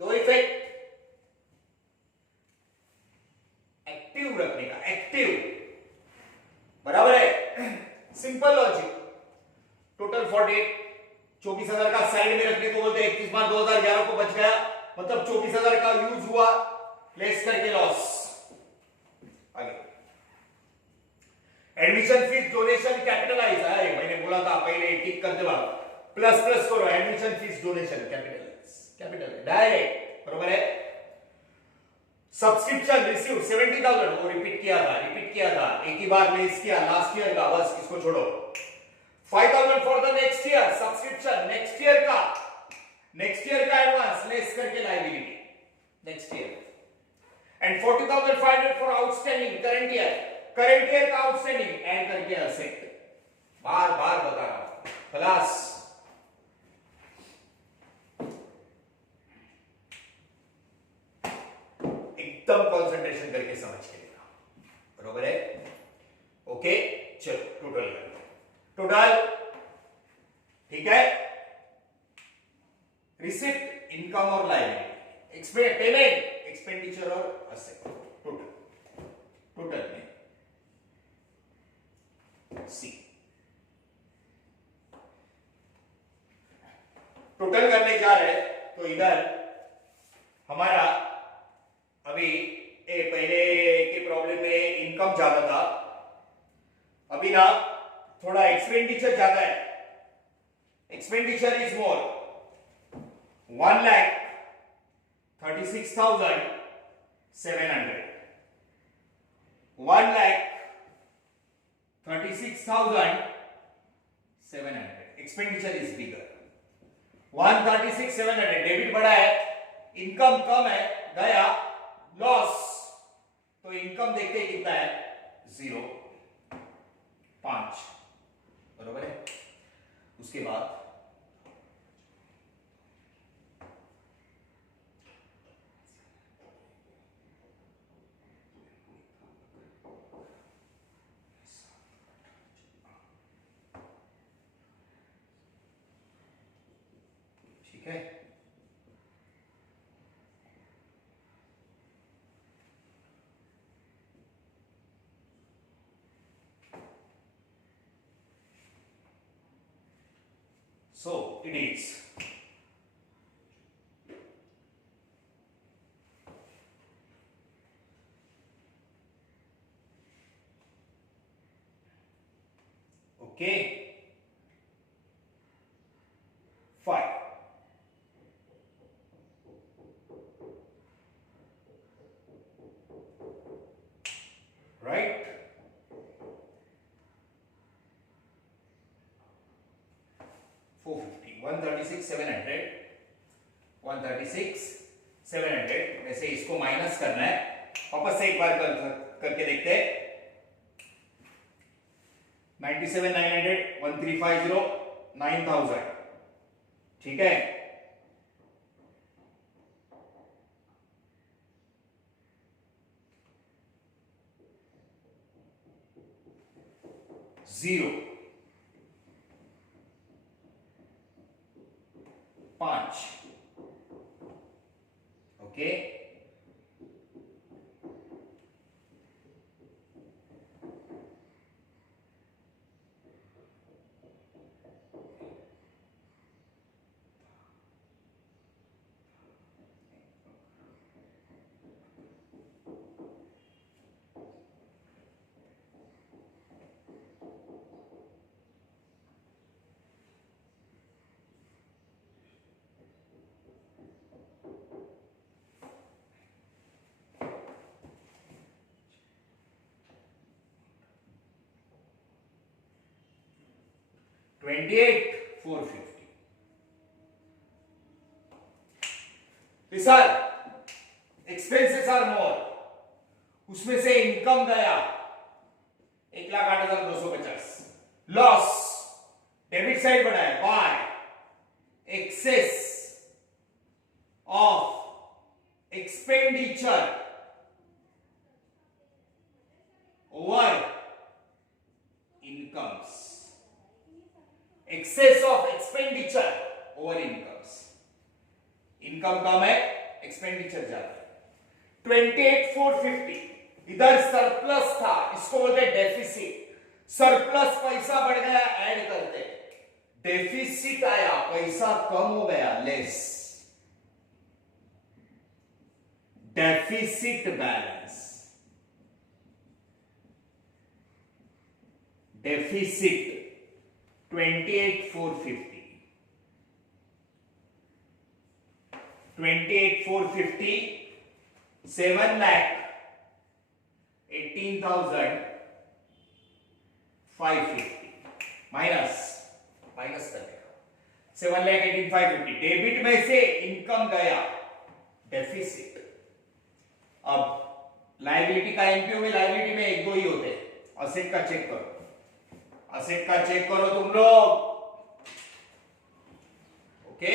दो इफेक्ट, एक्टिव रखने का, एक्टिव, बराबर है। Simple logic. टोटल 48, 24,000 का साइड में रखने को बोलते हैं, 31 मार्च 2011 को बच गया, मतलब 24,000 का यूज हुआ, लेस करके लॉस। आगे एडमिशन फीस, डोनेशन, कैपिटलाइज है, मैंने बोला था पहले, टिक करते वक्त प्लस प्लस करो, admission fees, donation, capital direct, बरोबर है। सब्सक्रिप्शन रिसीव 70,000, वो रिपीट किया था, एक ही बार लेस किया लास्ट ईयर का, बस इसको छोड़ो। 5,000 for the next year, subscription next year का एडवांस, लेस करके liability next year. And 40,500 for outstanding current year का आउटस्टैंडिंग, ऐड करके असेट। बार बार बता रहा हूं, क्लास एकदम कंसंट्रेशन करके समझ के लेना, बरोबर है। ओके, चलो टोटल कर लो, टोटल ठीक है। रिसिप्ट, इनकम और लायबिलिटी, पेमेंट, एक्सपेंडिचर और असेट, टोटल में सी। टोटल करने जा रहे हैं, तो इधर हमारा अभी पहले के प्रॉब्लम में इनकम ज्यादा था, अभी ना थोड़ा एक्सपेंडिचर ज्यादा है। Expenditure is more, 1,36,700, 1,36,700, expenditure is bigger. 136,700 debit बढ़ा है, इनकम कम है, गया लॉस, तो इनकम देखते कितना है 0.5, बरोबर है। ठीक है। So it is okay 5 right 450 136 700 136 700 में से इसको माइनस करना है। वापस से एक बार करके देखते हैं। 97 900 1350 9000 ठीक है। Zero 5 okay $28,450 sir expenses are more, उसमें से इनकम गया 1,08,250 लॉस डेबिट साइड बढ़ा है by excess of expenditure over incomes. Excess of expenditure over incomes, income कम है एक्सपेंडिचर ज्यादा है। 28,450 इधर सरप्लस था, इसको बोलते हैं डेफिसिट। सरप्लस पैसा बढ़ गया ऐड करते, डेफिसिट आया पैसा कम हो गया less, deficit balance. Deficit 28,450 28,450 7,18,550 minus करने का 7,18,550 डेबिट में से इनकम गया डेफिसिट। अब लायबिलिटी का एनपीओ में लायबिलिटी में एक दो ही होते हैं। असेट का चेक करो, असेट का चेक करो तुम लोग ओके।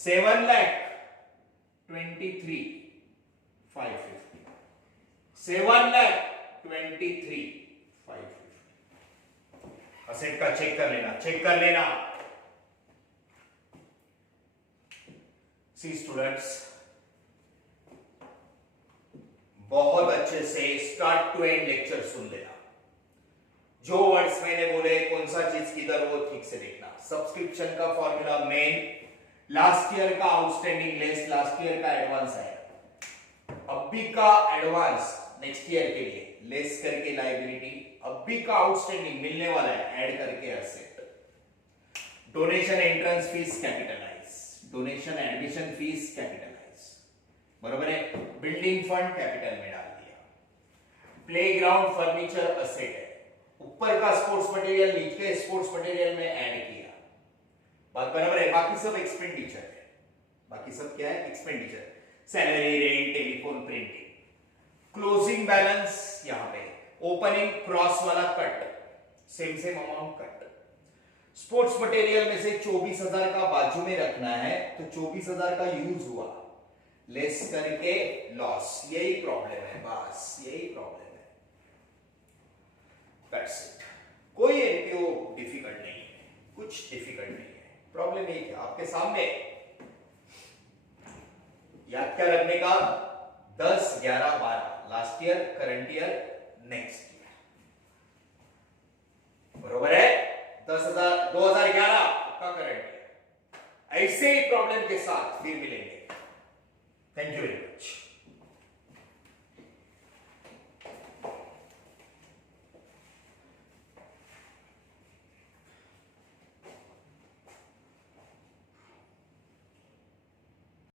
7,23,550 7,23,550 असेट का चेक कर लेना। सी स्टूडेंट्स, बहुत अच्छे से स्टार्ट टू एंड लेक्चर सुन लेना। जो वर्ड्स मैंने बोले कौन सा चीज किधर वो ठीक से देखना। सब्सक्रिप्शन का फॉर्मूला मेन, लास्ट ईयर का आउटस्टैंडिंग लेस लास्ट ईयर का एडवांस है, अभी का एडवांस नेक्स्ट ईयर के लिए लेस करके लायबिलिटी, अभी का आउटस्टैंडिंग मिलने वाला है ऐड करके asset, donation entrance fees capitalise, donation admission fees capitalise, बरोबर है। बिल्डिंग फंड कैपिटल में डाल दिया, प्लेग्राउंड फर्नीचर असेट है, ऊपर का स्पोर्ट्स मटेरियल नीचे स्पोर्ट्स मटेरियल में ऐड किया, बात बराबर है। बाकी सब एक्सपेंडिचर है, बाकी सब क्या है expenditure, salary rent telephone printing. Closing balance यहां पे ओपनिंग क्रॉस वाला cut same amount cut. Sports material में से 24,000 का बाजू में रखना है तो 24,000 का यूज हुआ लेस करके लॉस, यही प्रॉब्लम है, बस यही प्रॉब्लम है। दैट्स इट, कोई एनपीओ डिफिकल्ट नहीं है, कुछ डिफिकल्ट नहीं है। प्रॉब्लम यही है आपके सामने। याद क्या रखने का? 10, 11, 12 last year, current year, next year. बरोबर है? 2011 आपका करंट ईयर। ऐसे ही प्रॉब्लम के साथ फिर मिलेंगे। Thank you very much.